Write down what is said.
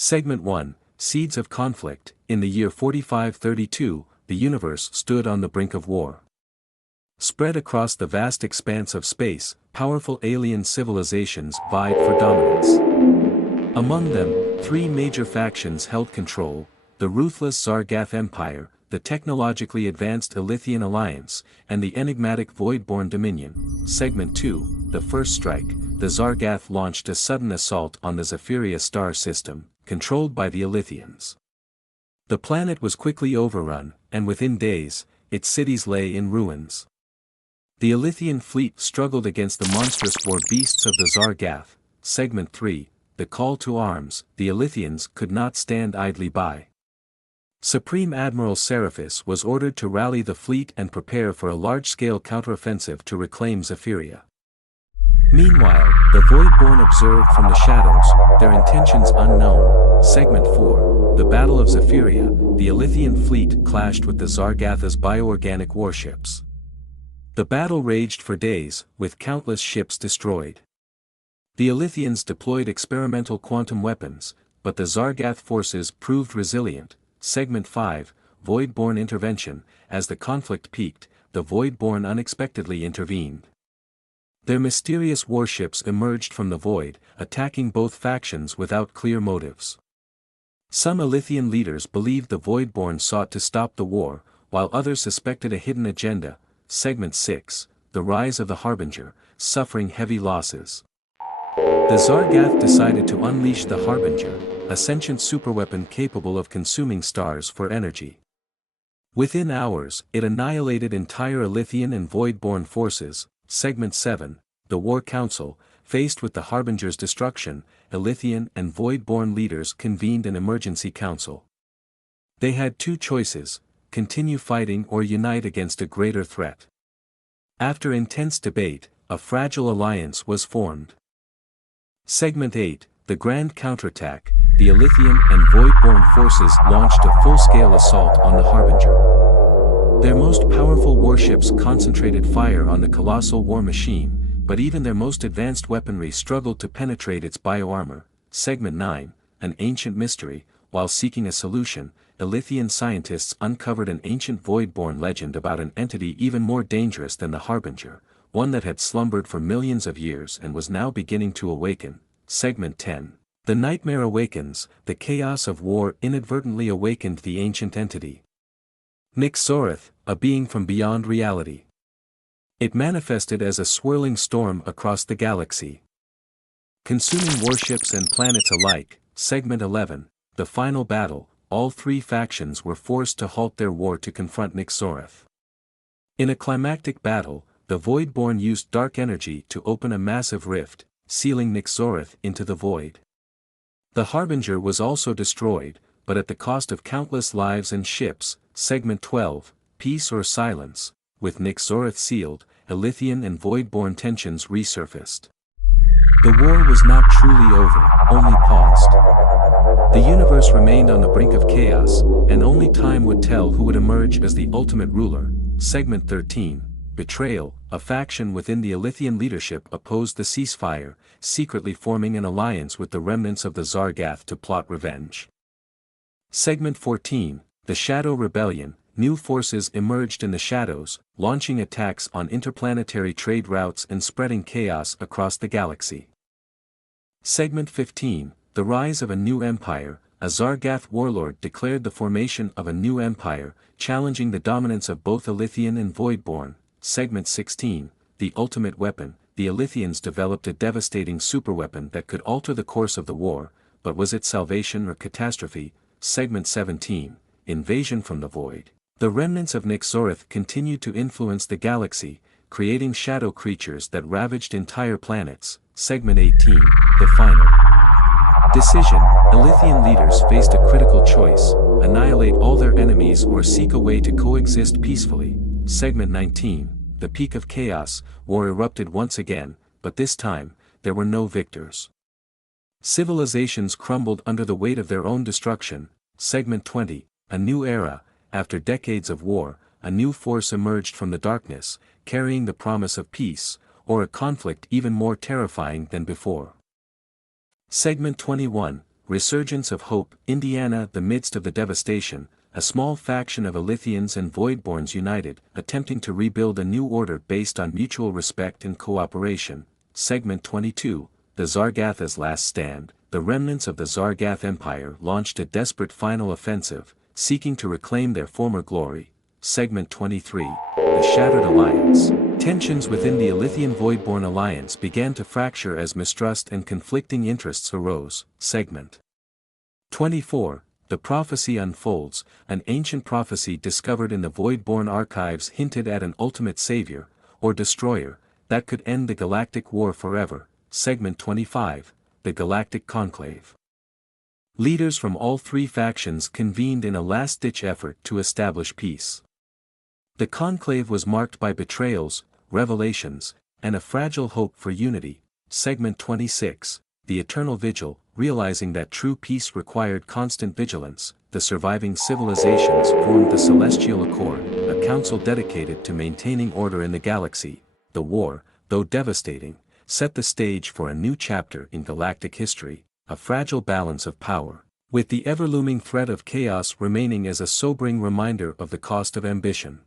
Segment 1, Seeds of Conflict. In the year 4532, the universe stood on the brink of war. Spread across the vast expanse of space, powerful alien civilizations vied for dominance. Among them, three major factions held control: the ruthless Xar'Gath Empire, the technologically advanced Elythian Alliance, and the enigmatic Voidborn Dominion. Segment 2, The First Strike. The Xar'Gath launched a sudden assault on the Zephyria star system, controlled by the Elythians. The planet was quickly overrun, and within days, its cities lay in ruins. The Elythian fleet struggled against the monstrous war beasts of the Xar'Gath. Segment 3, The Call to Arms. The Elythians could not stand idly by. Supreme Admiral Seraphis was ordered to rally the fleet and prepare for a large-scale counteroffensive to reclaim Zephyria. Meanwhile, the Voidborn observed from the shadows, their intentions unknown. Segment 4, The Battle of Zephyria. The Elythian fleet clashed with the Xar'Gath's bioorganic warships. The battle raged for days, with countless ships destroyed. The Elythians deployed experimental quantum weapons, but the Xar'Gath forces proved resilient. Segment 5, Voidborn Intervention. As the conflict peaked, the Voidborn unexpectedly intervened. Their mysterious warships emerged from the void, attacking both factions without clear motives. Some Elythian leaders believed the Voidborn sought to stop the war, while others suspected a hidden agenda. Segment 6, The Rise of the Harbinger. Suffering heavy losses, the Xar'Gath decided to unleash the Harbinger, a sentient superweapon capable of consuming stars for energy. Within hours, it annihilated entire Elythian and Voidborn forces. Segment 7, The War Council. Faced with the Harbinger's destruction, Elythian and Voidborn leaders convened an emergency council. They had two choices: continue fighting or unite against a greater threat. After intense debate, a fragile alliance was formed. Segment 8, The Grand Counterattack. The Elythian and Voidborn forces launched a full-scale assault on the Harbinger. Their most powerful warships concentrated fire on the colossal war machine, but even their most advanced weaponry struggled to penetrate its bioarmor. Segment 9, An Ancient Mystery. While seeking a solution, Elythian scientists uncovered an ancient Voidborn legend about an entity even more dangerous than the Harbinger, one that had slumbered for millions of years and was now beginning to awaken. Segment 10, The Nightmare Awakens. The chaos of war inadvertently awakened the ancient entity. Xar'Gath, a being from beyond reality. It manifested as a swirling storm across the galaxy, consuming warships and planets alike. Segment 11, The Final Battle. All three factions were forced to halt their war to confront Xar'Gath. In a climactic battle, the Voidborn used dark energy to open a massive rift, sealing Xar'Gath into the void. The Harbinger was also destroyed, but at the cost of countless lives and ships. Segment 12, Peace or Silence. With Xar'Gath sealed, Elythian and Voidborn tensions resurfaced. The war was not truly over, only paused. The universe remained on the brink of chaos, and only time would tell who would emerge as the ultimate ruler. Segment 13, Betrayal. A faction within the Elythian leadership opposed the ceasefire, secretly forming an alliance with the remnants of the Xar'Gath to plot revenge. Segment 14, The Shadow Rebellion. New forces emerged in the shadows, launching attacks on interplanetary trade routes and spreading chaos across the galaxy. Segment 15, The Rise of a New Empire. A Xar'Gath warlord declared the formation of a new empire, challenging the dominance of both Elythian and Voidborn. Segment 16, The Ultimate Weapon. The Elythians developed a devastating superweapon that could alter the course of the war, but was it salvation or catastrophe? Segment 17, Invasion from the Void. The remnants of Xar'Gath continued to influence the galaxy, creating shadow creatures that ravaged entire planets. Segment 18, The Final Decision. Elythian leaders faced a critical choice: annihilate all their enemies or seek a way to coexist peacefully. Segment 19, The Peak of Chaos. War erupted once again, but this time, there were no victors. Civilizations crumbled under the weight of their own destruction. Segment 20, A New Era. After decades of war, a new force emerged from the darkness, carrying the promise of peace, or a conflict even more terrifying than before. Segment 21, Resurgence of Hope, Indiana. The midst of the devastation, a small faction of Elythians and Voidborns united, attempting to rebuild a new order based on mutual respect and cooperation. Segment 22, the Xar'Gath's Last Stand. The remnants of the Xar'Gath Empire launched a desperate final offensive, seeking to reclaim their former glory. Segment 23, the Shattered Alliance. Tensions within the Elythian Voidborn Alliance began to fracture as mistrust and conflicting interests arose. Segment 24, the Prophecy Unfolds. An ancient prophecy discovered in the Voidborn archives hinted at an ultimate savior, or destroyer, that could end the galactic war forever. Segment 25, the Galactic Conclave. Leaders from all three factions convened in a last-ditch effort to establish peace. The conclave was marked by betrayals, revelations, and a fragile hope for unity. Segment 26, the Eternal Vigil. Realizing that true peace required constant vigilance, the surviving civilizations formed the Celestial Accord, a council dedicated to maintaining order in the galaxy. The war, though devastating, set the stage for a new chapter in galactic history, a fragile balance of power, with the ever-looming threat of chaos remaining as a sobering reminder of the cost of ambition.